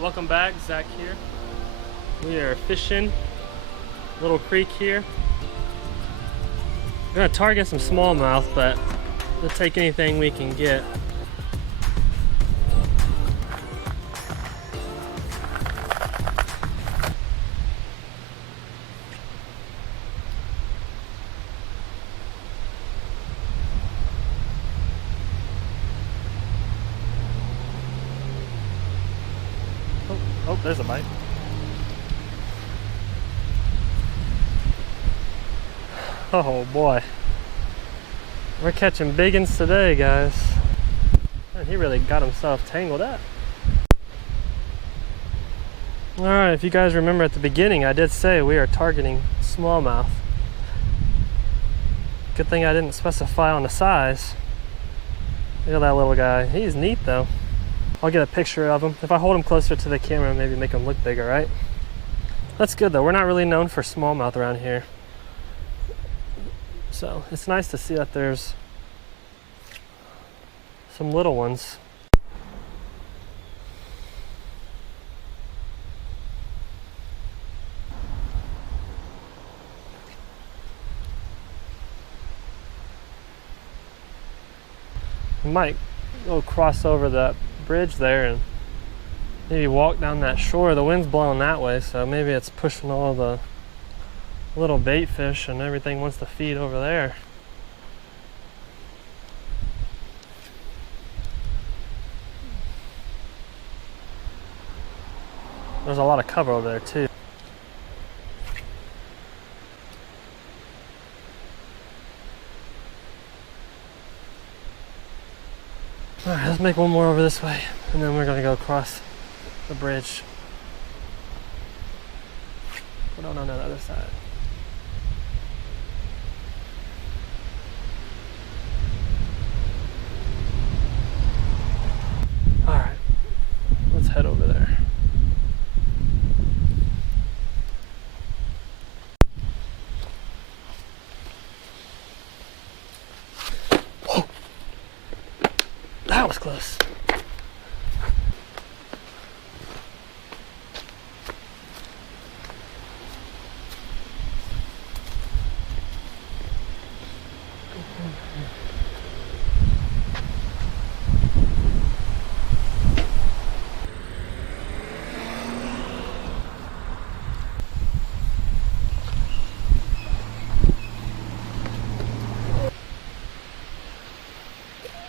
Welcome back, Zach here. We are fishing little creek here. We're gonna target some smallmouth, but we'll take anything we can get. Oh, there's a bite. Oh boy. We're catching big uns today, guys. Man, he really got himself tangled up. Alright, if you guys remember at the beginning, I did say we are targeting smallmouth. Good thing I didn't specify on the size. Look at that little guy. He's neat though. I'll get a picture of him. If I hold him closer to the camera, maybe make him look bigger, right? That's good though. We're not really known for smallmouth around here. So it's nice to see that there's some little ones. We might go cross over that bridge there and maybe walk down that shore. The wind's blowing that way, so maybe it's pushing all the little bait fish and everything wants to feed over there. There's a lot of cover over there too. All right, let's make one more over this way and then we're gonna go across the bridge. Put on the other side. All right, let's head over there. Whoa, that was close.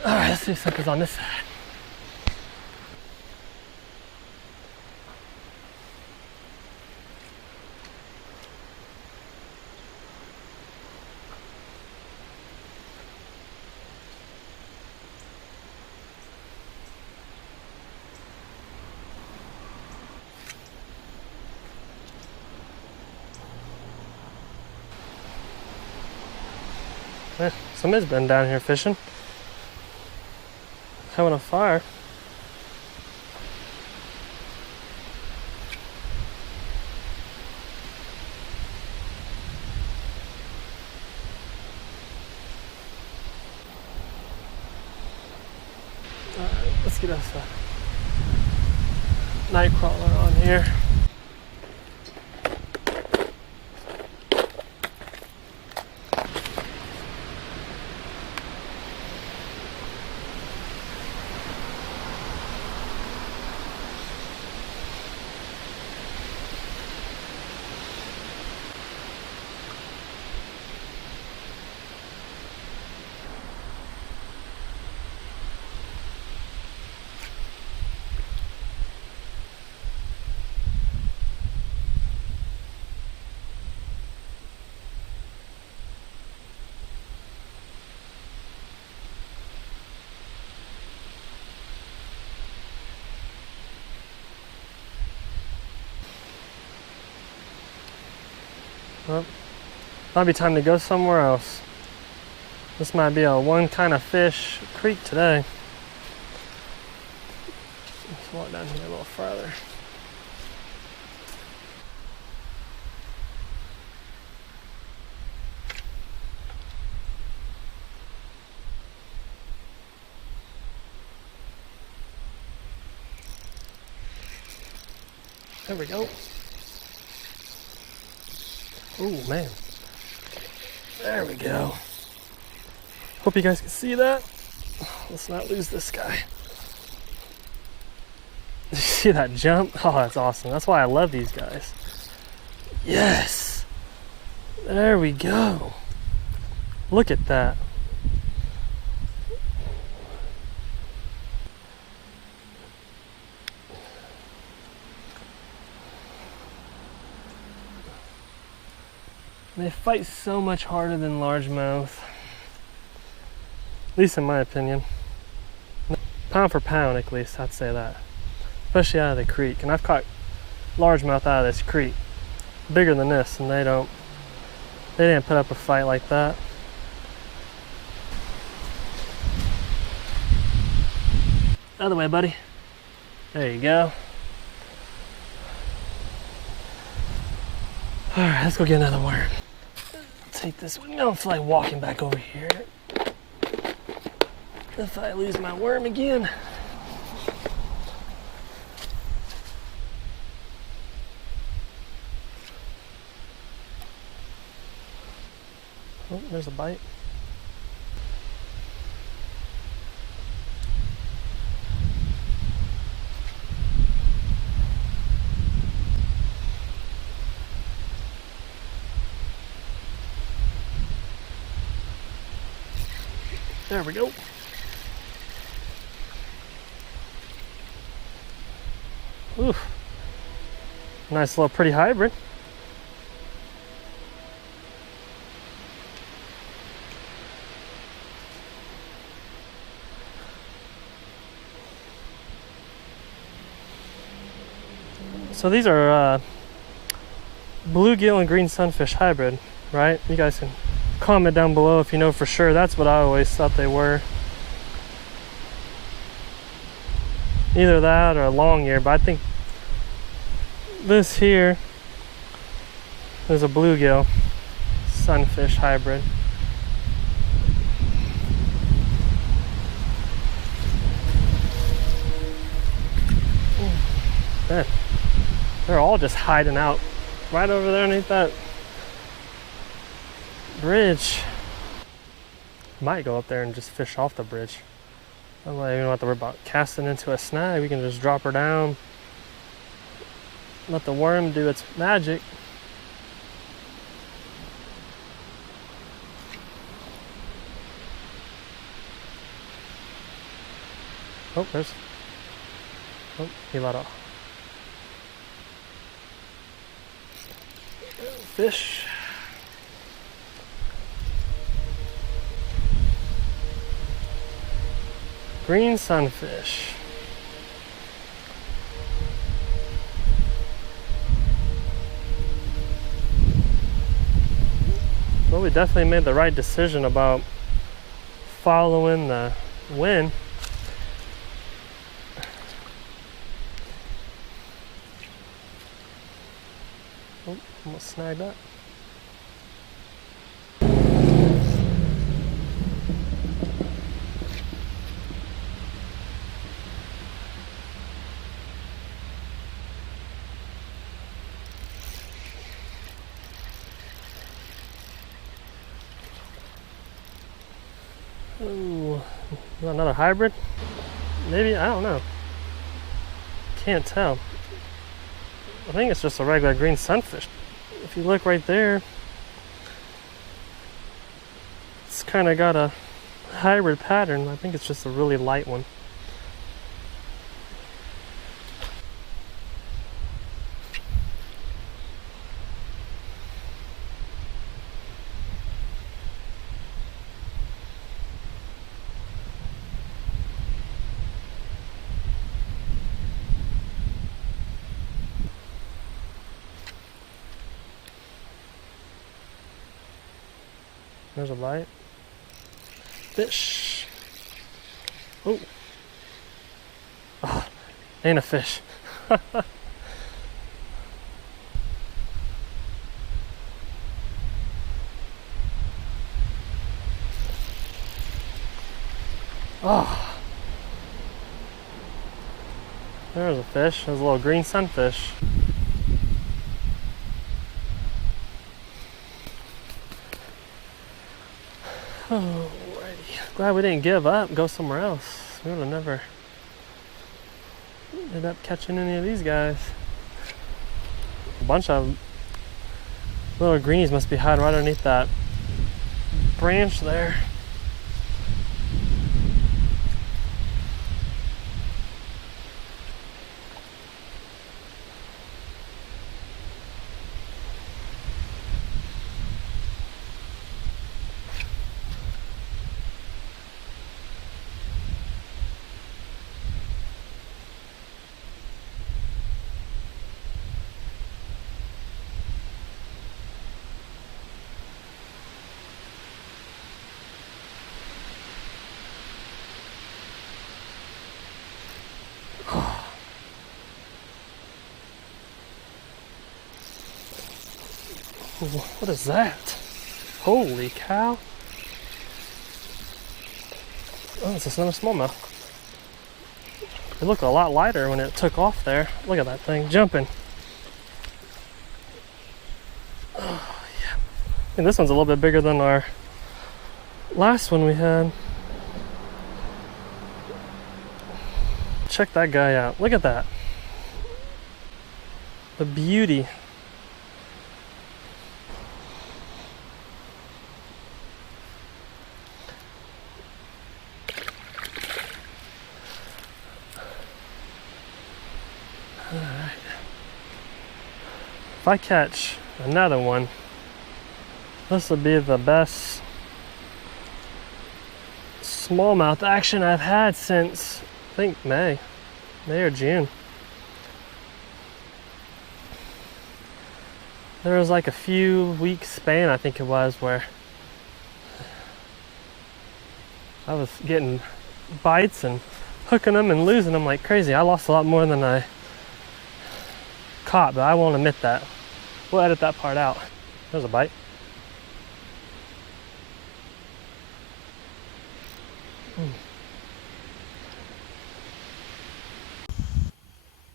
All right, let's see if something's on this side. Somebody's been down here fishing. Having a fire. All right, let's get us a night crawler on here. Well, might be time to go somewhere else. This might be a one kind of fish creek today. Let's walk down here a little farther. There we go. Oh man. There we go. Hope you guys can see that. Let's not lose this guy. Did you see that jump? Oh, that's awesome. That's why I love these guys. Yes. There we go. Look at that. They fight so much harder than largemouth, at least in my opinion. Pound for pound, at least, I'd say that. Especially out of the creek. And I've caught largemouth out of this creek, bigger than this, and they didn't put up a fight like that. Other way, buddy. There you go. All right, let's go get another worm. Take this one. I don't feel like walking back over here if I lose my worm again. Oh, there's a bite. There we go. Ooh. Nice little pretty hybrid. So these are bluegill and green sunfish hybrid, right? You guys can comment down below if you know for sure. That's what I always thought they were. Either that or a long ear, but I think this here is a bluegill sunfish hybrid. Man, they're all just hiding out right over there underneath that bridge. Might go up there and just fish off the bridge. I'm not even have to worry about casting into a snag. We can just drop her down, let the worm do its magic. Oh, he let off. Fish. Green sunfish. Well, we definitely made the right decision about following the wind. Oh, almost snagged that. Ooh, another hybrid? Maybe, I don't know. Can't tell. I think it's just a regular green sunfish. If you look right there, it's kind of got a hybrid pattern. I think it's just a really light one. There's a bite. Fish. Oh. Oh, ain't a fish. Oh. There's a fish. There's a little green sunfish. glad we didn't give up and go somewhere else. We would have never ended up catching any of these guys. A bunch of little greenies must be hiding right underneath that branch there. What is that? Holy cow. Oh, it's another smallmouth. It looked a lot lighter when it took off there. Look at that thing jumping. Oh, yeah. And this one's a little bit bigger than our last one we had. Check that guy out. Look at that. The beauty. Alright. If I catch another one, this will be the best smallmouth action I've had since, I think, May or June. There was like a few weeks span, I think it was, where I was getting bites and hooking them and losing them like crazy. I lost a lot more than I caught, but I won't admit that. We'll edit that part out. There's a bite.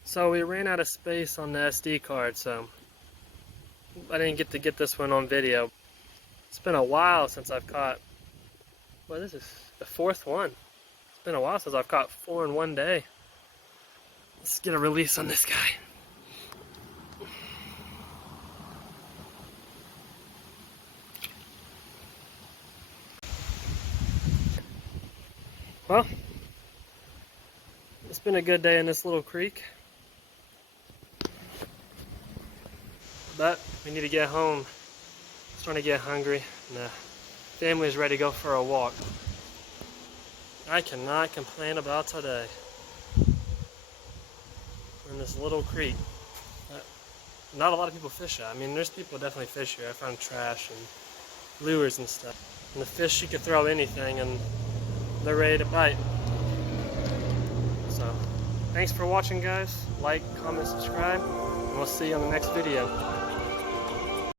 So we ran out of space on the SD card, so I didn't get to get this one on video. It's been a while since I've caught, well, this is the fourth one. It's been a while since I've caught 4 in one day. Let's get a release on this guy. Well, it's been a good day in this little creek, but we need to get home. I'm starting to get hungry, and the family's ready to go for a walk. I cannot complain about today. We're in this little creek. Not a lot of people fish it. I mean, there's people definitely fish here. I found trash and lures and stuff. And the fish, you could throw anything and they're ready to bite. So, thanks for watching, guys. Like, comment, subscribe, and we'll see you on the next video.